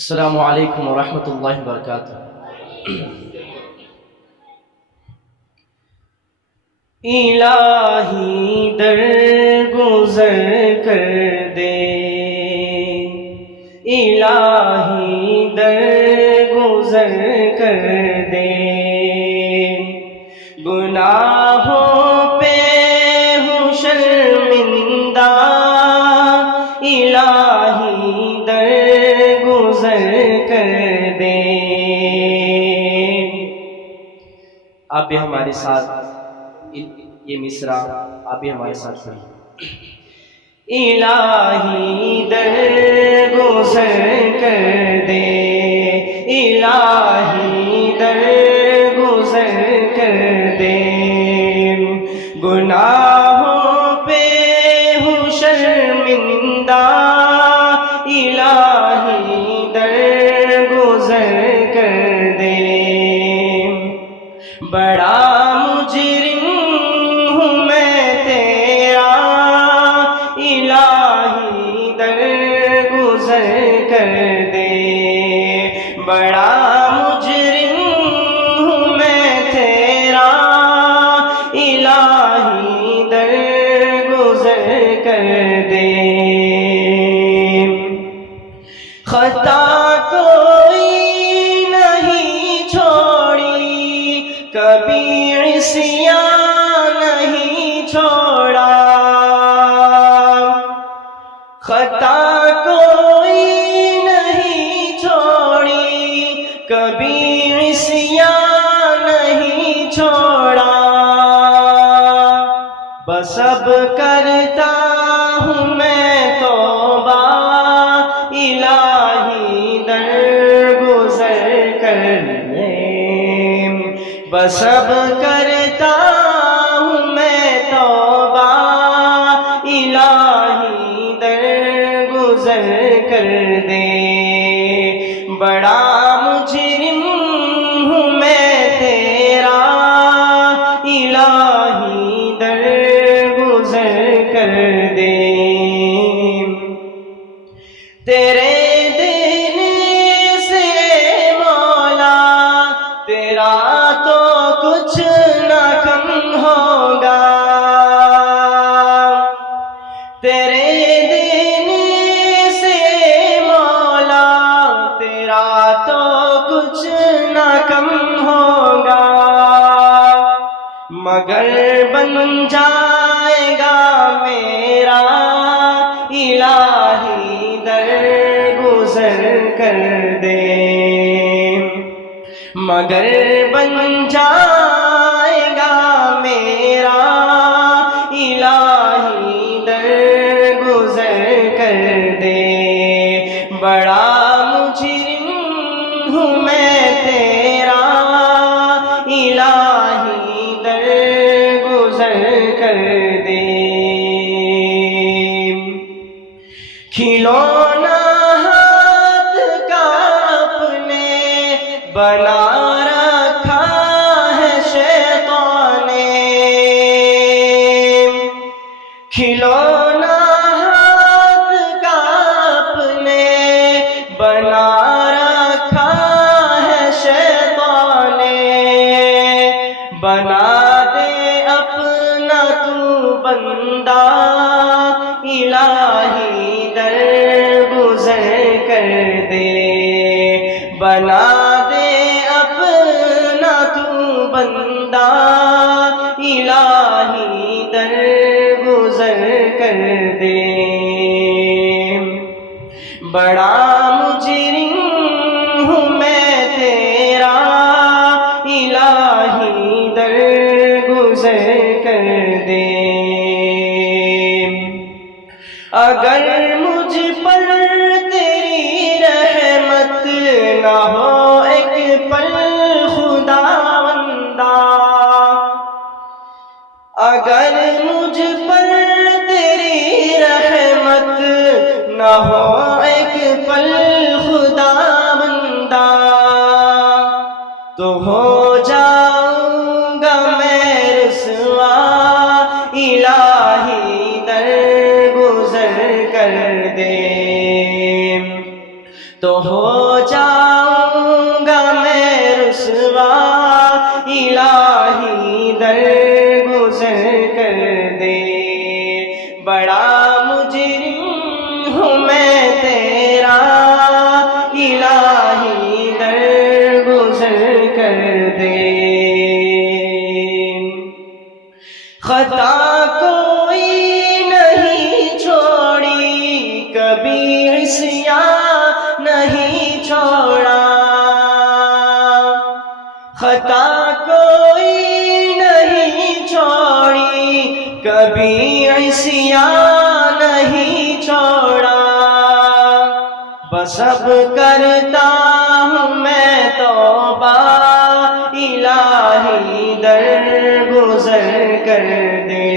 السلام علیکم ورحمۃ اللہ وبرکاتہ۔ الہی درگزر کر دے، الہی درگزر کر دے، گناہوں پہ ہوں شرمندہ، الہی درگزر کر دے۔ آپ بھی ہمارے ساتھ یہ مصرع آپ بھی ہمارے ساتھ پڑھیں۔ الہی درگزر کر دے، الہی درگزر کر دے، گناہوں پہ ہوں شرمندہ، الہی درگزر کر دے، بڑا مجرم ہوں میں تیرا، الہی درگزر کر دے، بڑا مجرم ہوں میں تیرا، الہی درگزر کر دے، خطا کوئی نہیں چھوڑی، کبھی عصیان نہیں چھوڑا، خطا کوئی نہیں چھوڑی، کبھی عصیان نہیں چھوڑا، بس اب کرتا ہوں میں توبہ، الہی درگزر کر دے، بس اب کرتا ہوں میں توبہ، الہی درگزر کر دے، بڑا مجرم ہوں میں تیرا، الہی درگزر کر دے، تیرے دینے سے مولا تیرا تو کچھ نہ کم ہوگا، تیرے دینے سے مولا تیرا تو کچھ نہ کم ہوگا، مگر بن جائے گا میرا، الہی درگزر کر دے، مگر بن جائے گا میرا، الہی درگزر کر دے، بڑا مجرم ہوں میں تیرا، الہی درگزر کر دے، کھلونا ہاتھ کا اپنے بنا رکھا ہے شیطان نے، کھلونا ہاتھ کا اپنے بنا رکھا ہے شیطان نے، بنا دے اپنا تو بندہ، الہی درگزر کر دے، بنا دے اپنا تو بندہ، الہی درگزر کر دے، بڑا مجرم ہوں میں تیرا، الہی درگزر کر دے، اگر مجھ پر تیری رحمت نہ ہو ایک پل خداوندا، اگر مجھ پر تیری رحمت نہ ہو ایک پل خداوندا، تو ہو جاؤں گا میں رسوا، الہی درگزر کر دے، تو ہو جاؤں گا میں رسوا الہی درگزر کر دے بڑا مجرم ہوں میں تیرا الہی درگزر کر دے خطا کوئی نہیں چھوڑی کبھی عصیان نہیں چھوڑا خطا کوئی نہیں چھوڑی کبھی عصیان نہیں چھوڑا بس اب کرتا ہوں میں توبہ الہی درگزر کر دے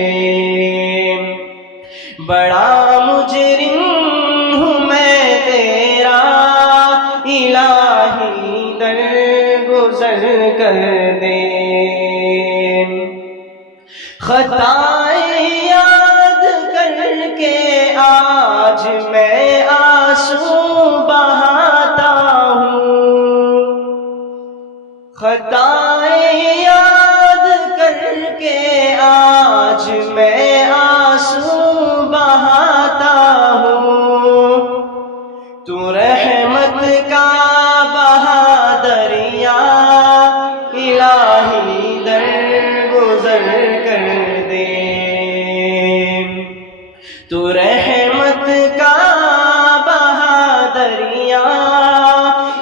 بڑا مجرم ہوں میں تیرا الہی درگزر کر دے خطائیں یاد کر کے آج میں آنسو بہاتا ہوں خطائیں یاد کر کے آج میں آنسو بہاتا ہوں تو رحمت کا بہا دریا الہی درگزر کر دے تو رحمت کا بہا دریا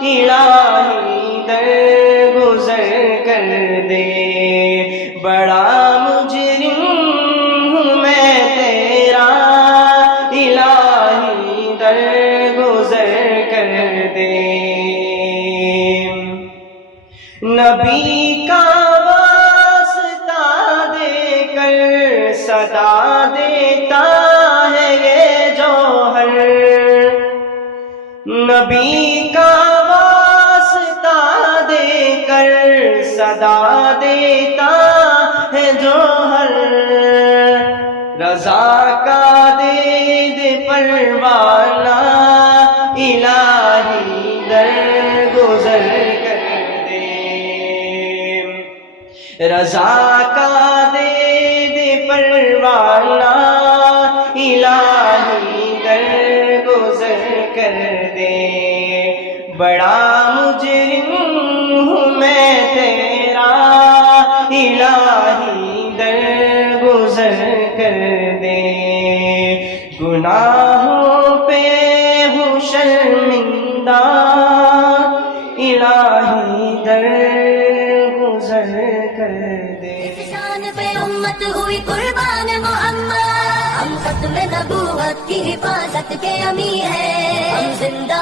الہی درگزر کر دے بڑا مجرم ہوں میں تیرا الہی درگزر کر دے نبی کا واسطہ دے کر صدا دیتا ہے یہ جوہر نبی کا واسطہ دے کر صدا دیتا ہے جوہر رضا کا دے دے پروانہ الہی درگزر کر دے رضا کا دے دے پروانہ الہی درگزر کر دے بڑا مجرم ہوں میں تیرا الہی درگزر کر دے گناہوں پہ ہوں شرمندہ الہی درگزر کر دے شان پہ امت ہوئی قربان محمد ہم ختم نبوت کی حفاظت کے امیر ہیں ہم زندہ